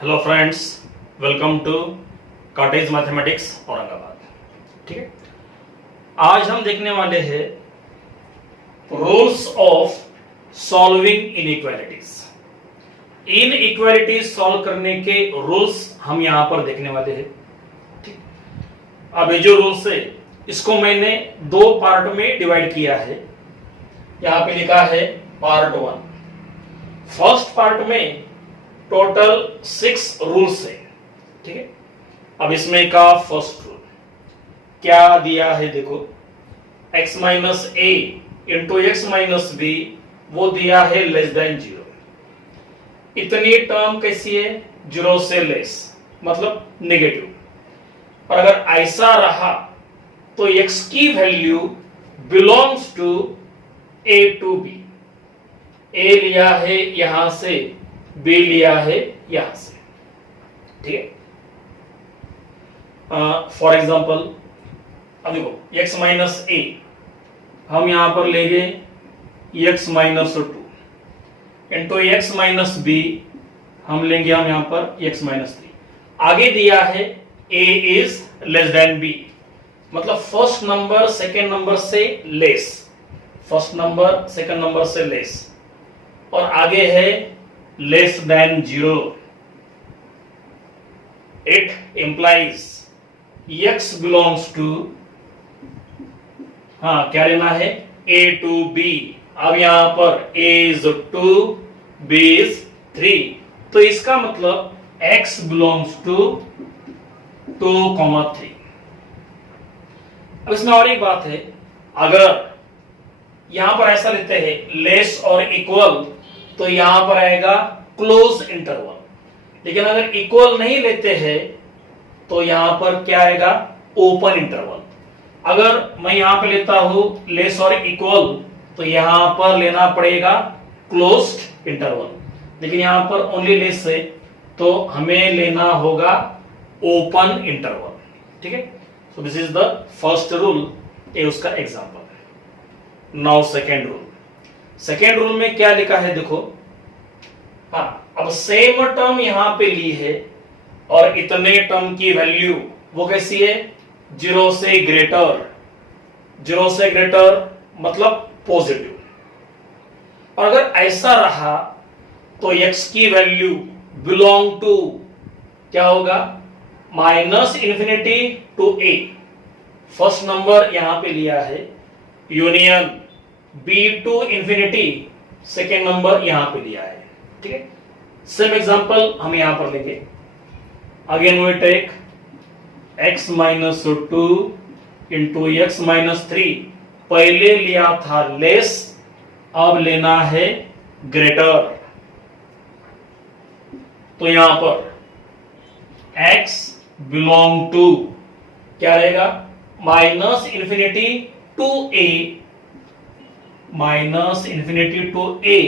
Hello friends, welcome to cottage mathematics Aurangabad. ठीक है, आज हम देखने वाले हैं rules of solving inequalities. Inequalities solve करने के रूल्स हम यहां पर देखने वाले हैं। ठीक, अब ये जो रूल्स है इसको मैंने दो पार्ट में डिवाइड किया है। यहां पे लिखा है पार्ट 1। फर्स्ट पार्ट में टोटल 6 रूल्स है। ठीक है, अब इसमें का फर्स्ट रूल क्या दिया है देखो, x माइनस ए इंटू एक्स माइनस बी, वो दिया है लेस देन 0। इतनी टर्म कैसी है? 0 से लेस, मतलब नेगेटिव। और अगर ऐसा रहा तो x की value belongs to A to B. A लिया है यहां से, बी लिया है यहां से। ठीक है, फॉर एग्जाम्पल अब देखो x माइनस ए हम यहां पर लेंगे x minus 2 into x minus b हम लेंगे हम यहां पर x माइनस 3। आगे दिया है a is less then b, मतलब फर्स्ट नंबर सेकेंड नंबर से less, first number second number से लेस, और आगे है less than 0. It implies x belongs to, क्या लेना है? a to b। अब यहां पर a is 2, b is 3, तो इसका मतलब x belongs to 2,3। अब इसमें और एक बात है, अगर यहां पर ऐसा लेते हैं लेस और इक्वल तो यहां पर आएगा क्लोज इंटरवल, लेकिन अगर इक्वल नहीं लेते हैं तो यहां पर क्या आएगा? Open interval. अगर मैं यहां पे लेता हूं लेस और इक्वल तो यहां पर लेना पड़ेगा क्लोज्ड इंटरवल, लेकिन यहां पर ओनली लेस है तो हमें लेना होगा ओपन इंटरवल। ठीक है, so this is the first rule, ये उसका एग्जांपल है। Now second rule. Second rule में क्या लिखा है देखो, अब सेम टर्म यहां पे ली है और इतने टर्म की वैल्यू वो कैसी है? 0 से ग्रेटर, 0 से ग्रेटर मतलब पॉजिटिव। और अगर ऐसा रहा तो x की वैल्यू बिलोंग टू क्या होगा? Minus infinity to a। First number यहां पे लिया है, union b to infinity second number यहां पे लिया है। ठीक है, सेम एग्जांपल हम यहां पर लेंगे। Again we take x minus 2 into x minus 3। पहले लिया था लेस, अब लेना है ग्रेटर, तो यहां पर x बिलोंग टू क्या रहेगा? Minus infinity to a, minus infinity to a।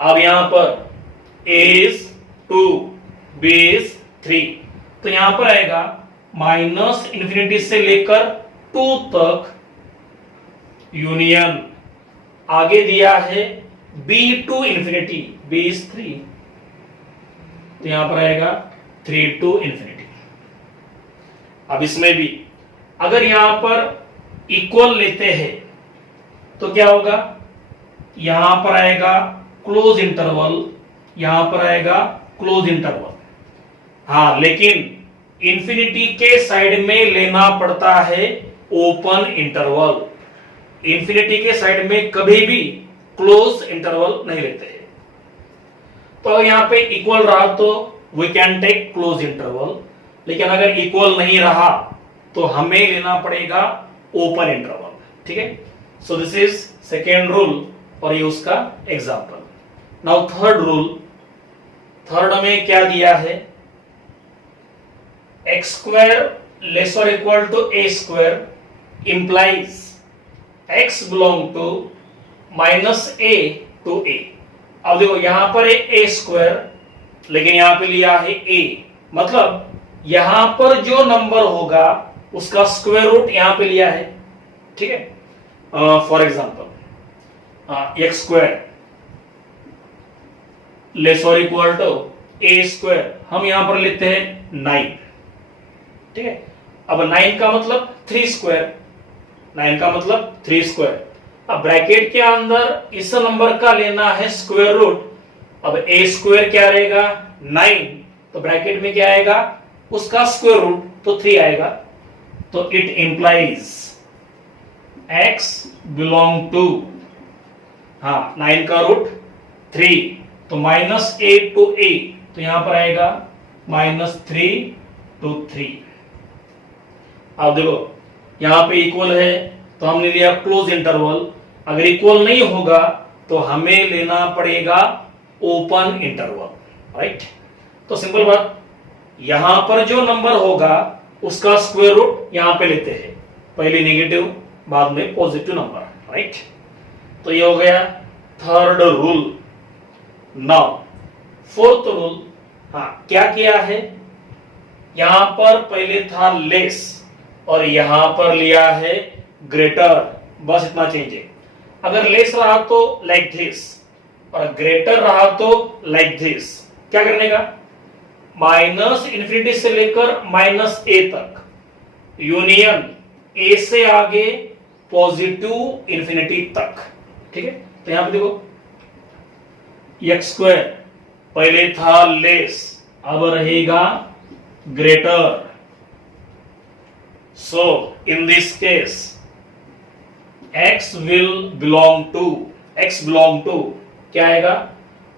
अब यहां पर a is 2, b is 3, तो यहां पर आएगा माइनस इंफिनिटी से लेकर 2 तक यूनियन। आगे दिया है b to infinity, b is 3, तो यहां पर आएगा 3 टू इंफिनिटी। अब इसमें भी अगर यहां पर इक्वल लेते हैं तो क्या होगा? यहां पर आएगा क्लोज इंटरवल, यहां पर आएगा क्लोज इंटरवल। लेकिन इंफिनिटी के साइड में लेना पड़ता है ओपन इंटरवल। इंफिनिटी के साइड में कभी भी क्लोज इंटरवल नहीं लेते हैं। तो अगर यहां पे इक्वल रहा तो we can take close interval, लेकिन अगर इक्वल नहीं रहा तो हमें लेना पड़ेगा ओपन इंटरवल। ठीक है, so this is second rule और ये उसका example. Now third rule. Third में क्या दिया है? एक्स स्क्वायर लेस और equal to A square implies X belong to minus A to A. अब देखो यहां पर है ए स्क्वायर, लेकिन यहां पे लिया है ए, मतलब यहां पर जो नंबर होगा उसका स्क्वायर रूट यहां पे लिया है। ठीक है, for example x square less और इक्वल टू ए स्क्वायर हम यहां पर लेते हैं 9, ठीक है। अब 9 का मतलब 3 स्क्वायर, 9 का मतलब 3 स्क्वायर। अब ब्रैकेट के अंदर इस नंबर का लेना है स्क्वायर रूट। अब ए स्क्वायर क्या रहेगा 9, तो ब्रैकेट में क्या आएगा उसका स्क्वायर रूट, तो 3 आएगा। तो it implies x belong to, हाँ 9 का रूट 3, तो -a टू a, तो यहां पर आएगा -3 to 3। अब देखो यहां पे इक्वल है तो हमने लिया क्लोज इंटरवल, अगर इक्वल नहीं होगा तो हमें लेना पड़ेगा ओपन इंटरवल, राइट। तो सिंपल बात, यहां पर जो नंबर होगा उसका स्क्वायर रूट यहां पे लेते हैं, पहले नेगेटिव बाद में पॉजिटिव नंबर, राइट। तो ये हो गया third rule. Now fourth rule, हाँ क्या किया है, यहां पर पहले था लेस और यहां पर लिया है ग्रेटर, बस इतना चेंज है। अगर लेस रहा तो लाइक दिस और ग्रेटर रहा तो लाइक दिस। क्या करने का, -∞ से लेकर -a तक, यूनियन a से आगे पॉजिटिव इंफिनिटी तक, ठीक है। तो यहां पे देखो एक्स स्क्वायर पहले था लेस, अब रहेगा greater. So in this case x will belong to क्या आएगा,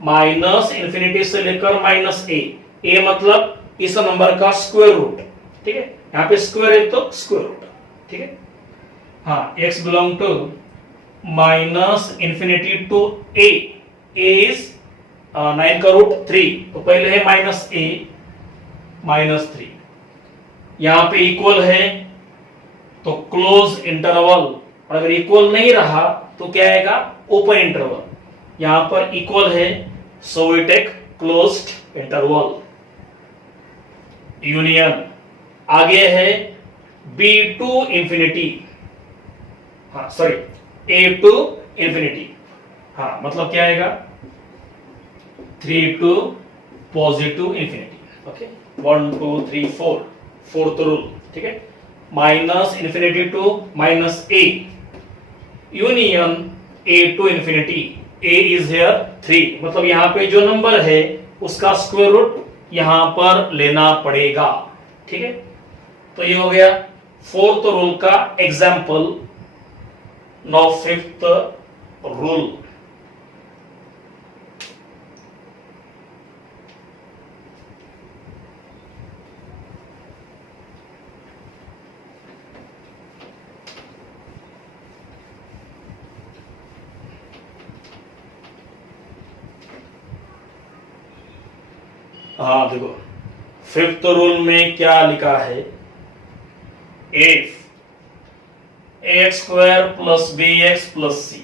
-∞ से लेकर -a मतलब इस नंबर का स्क्वायर रूट, ठीक है। यहां पे स्क्वायर है तो स्क्वायर रूट, ठीक है। हाँ x belong to -∞ to a is 9 का रूट 3, तो पहले है -3, यहां पे इक्वल है तो क्लोज इंटरवल, और अगर इक्वल नहीं रहा तो क्या आएगा ओपन इंटरवल। यहां पर इक्वल है so we take closed interval, union. आगे है b टू इंफिनिटी, हाँ सॉरी a टू इंफिनिटी, हाँ मतलब क्या आएगा 3 to positive infinity, okay 1 2 3 4, fourth rule, ठीक है। -∞ To -a, union a to infinity, a is here 3, मतलब यहां पे जो नंबर है उसका स्क्वायर रूट यहां पर लेना पड़ेगा, ठीक है। तो ये हो गया फोर्थ रूल का एग्जाम्पल। नाउ फिफ्थ रूल, हाँ देखो फिफ्थ रूल में क्या लिखा है, if ax square plus bx plus c।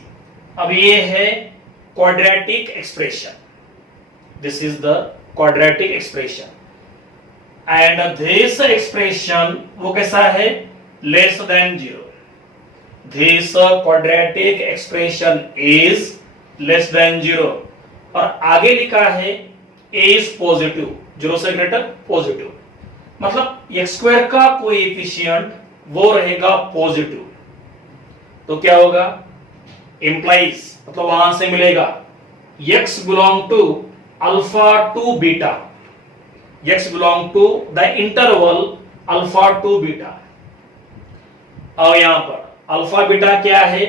अब ये है quadratic expression, this is the quadratic expression and this expression वो कैसा है, less than 0। This quadratic expression is less then 0, और आगे लिखा है a इज पॉजिटिव, 0 से ग्रेटर पॉजिटिव, मतलब x स्क्वायर का कोएफिशिएंट वो रहेगा पॉजिटिव। तो क्या होगा, इंप्लाइज मतलब वहां से मिलेगा x belong to alpha to beta, x belong to the interval alpha to beta. और यहां पर अल्फा बीटा क्या है,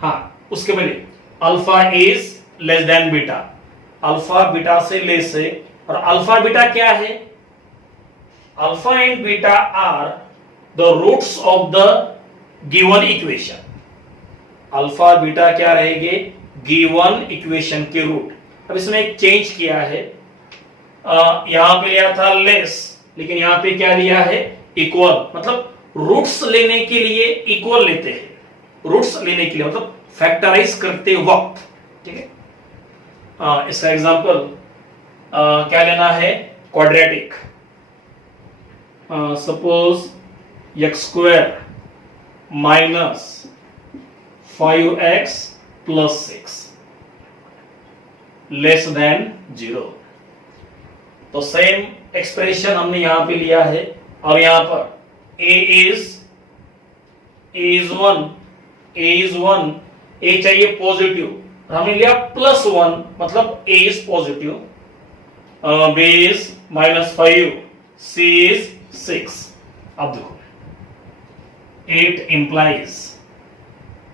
हाँ उसके पहले alpha is less than beta, alpha beta से लेस है, और अल्फा बीटा क्या है, alpha and beta are the roots of the given equation. Alpha beta क्या रहेंगे, गिवन इक्वेशन के रूट। अब इसमें एक चेंज किया है, यहां पे लिया था लेस, लेकिन यहां पे क्या लिया है इक्वल, मतलब रूट्स लेने के लिए इक्वल लेते हैं, रूट्स लेने के लिए मतलब फैक्टराइज करते वक्त, ठीक है। इसका एग्जांपल क्या लेना है, quadratic, suppose x square minus 5x plus 6 less than 0। तो सेम एक्सप्रेशन हमने यहां पे लिया है। और यहां पर ए इज वन, ए चाहिए पॉजिटिव, हमने लिया +1, मतलब A is positive, B is -5, C is 6। अब देखो 8 इंप्लाइज,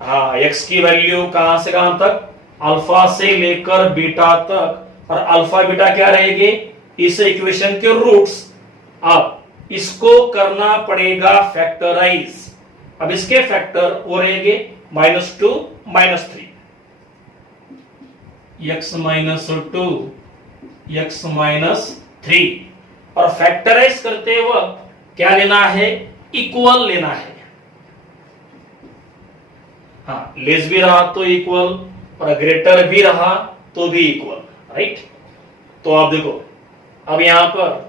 हाँ एक्स की वैल्यू कहां से कहां तक, अल्फा से लेकर बीटा तक, और अल्फा बीटा क्या रहेंगे, इस इक्वेशन के रूट्स। अब इसको करना पड़ेगा फैक्टराइज। अब इसके फैक्टर वो रहेंगे -2 -3, x -2 x -3। और फैक्टराइज करते वक्त क्या लेना है, इक्वल लेना है। हाँ, लेस भी रहा तो इक्वल, और ग्रेटर भी रहा तो भी इक्वल, राइट। तो आप देखो, अब यहां पर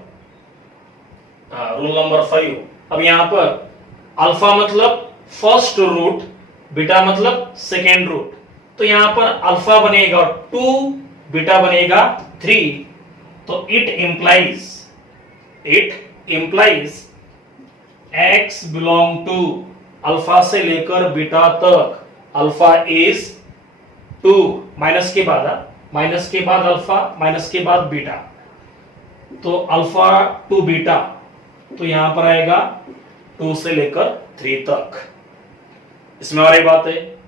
रूल नंबर 5, अब यहां पर अल्फा मतलब फर्स्ट रूट, बीटा मतलब सेकेंड रूट। तो यहां पर अल्फा बनेगा 2, बीटा बनेगा 3। तो it implies x belong to, alpha से लेकर बीटा तक अल्फा इज 2, माइनस के बाद अल्फा, माइनस के बाद बीटा, तो अल्फा टू बीटा, तो यहां पर आएगा 2 से लेकर 3 तक। इसमें और एक बात है,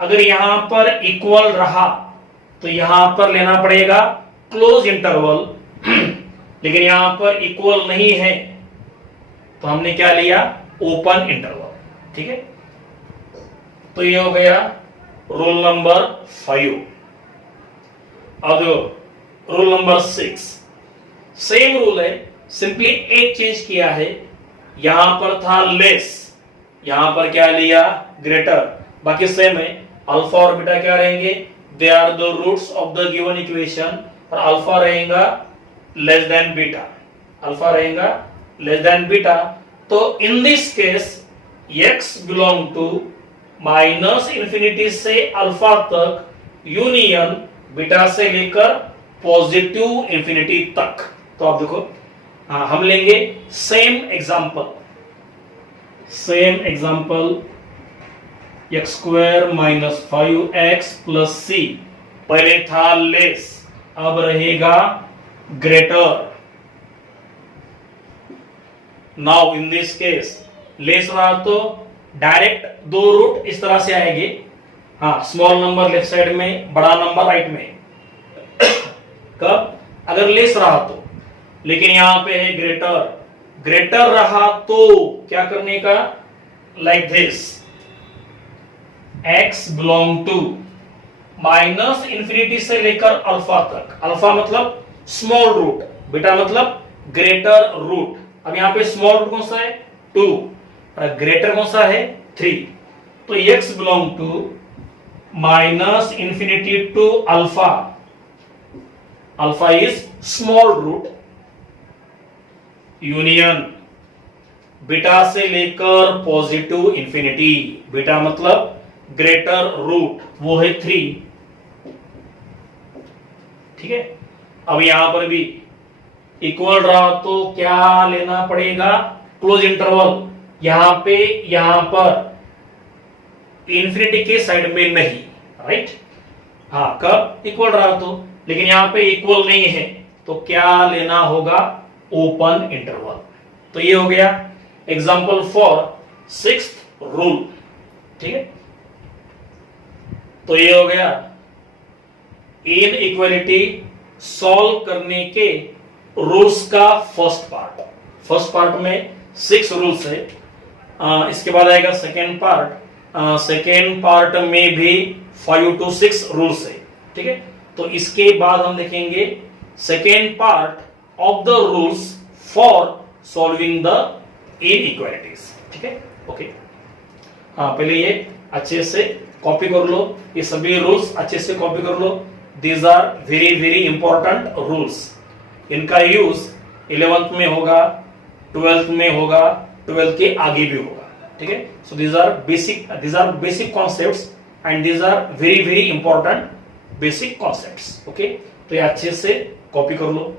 अगर यहां पर इक्वल रहा तो यहां पर लेना पड़ेगा क्लोज इंटरवल, लेकिन यहां पर इक्वल नहीं है तो हमने क्या लिया, ओपन इंटरवल, ठीक है। तो ये हो गया रूल नंबर 5। अब रूल नंबर 6, सेम रूल है, सिंपली एक चेंज किया है। यहां पर था लेस, यहां पर क्या लिया, ग्रेटर, बाकी सेम है। अल्फा और बीटा क्या रहेंगे, they are the roots of the given equation, और अल्फा रहेगा लेस देन बीटा, अल्फा रहेगा लेस देन बीटा। तो in this case x belong to -∞ से अल्फा तक यूनियन बीटा से लेकर पॉजिटिव इंफिनिटी तक। तो आप देखो, हम लेंगे same example, x² - 5x + c, पहले था लेस, अब रहेगा greater. Now in this case less रहा तो डायरेक्ट 2 रूट इस तरह से आएंगे, हाँ, स्मॉल नंबर लेफ्ट साइड में, बड़ा नंबर राइट में, कब, अगर लेस रहा तो। लेकिन यहां पे है ग्रेटर रहा तो क्या करने का, like this, x belong to -∞ से लेकर अल्फा तक, अल्फा मतलब स्मॉल रूट, बीटा मतलब ग्रेटर रूट। अब यहां पे स्मॉल रूट कौन सा है, 2, और ग्रेटर कौन सा है, 3। तो x belong to -∞ to alpha, alpha is small root, union beta से लेकर पॉजिटिव इंफिनिटी, बीटा मतलब ग्रेटर रूट, वो है 3, ठीक है। अब यहां पर भी इक्वल रहा तो क्या लेना पड़ेगा, क्लोज इंटरवल, यहां पर इंफिनिटी के साइड में नहीं, राइट। हाँ, कब इक्वल रहा तो, लेकिन यहां पे इक्वल नहीं है तो क्या लेना होगा, ओपन इंटरवल। तो ये हो गया एग्जांपल फॉर 6th रूल, ठीक है। तो ये हो गया इनइक्वालिटी सॉल्व करने के रूल्स का फर्स्ट पार्ट में 6 रूल्स है। इसके बाद आएगा सेकेंड पार्ट में भी 5 to 6 रूल्स है, ठीक है। तो इसके बाद हम देखेंगे second part of the rules for solving the inequalities, ठीक है, ओके। हाँ, पहले ये अच्छे से कॉपी कर लो, ये सभी रूल्स अच्छे से कॉपी कर लो। These are very very important rules, इनका यूज 11th में होगा, 12th में होगा, 12th के आगे भी होगा, ठीक है। So these are basic concepts and these are very very important basic concepts, okay. तो ये अच्छे से कॉपी कर लो।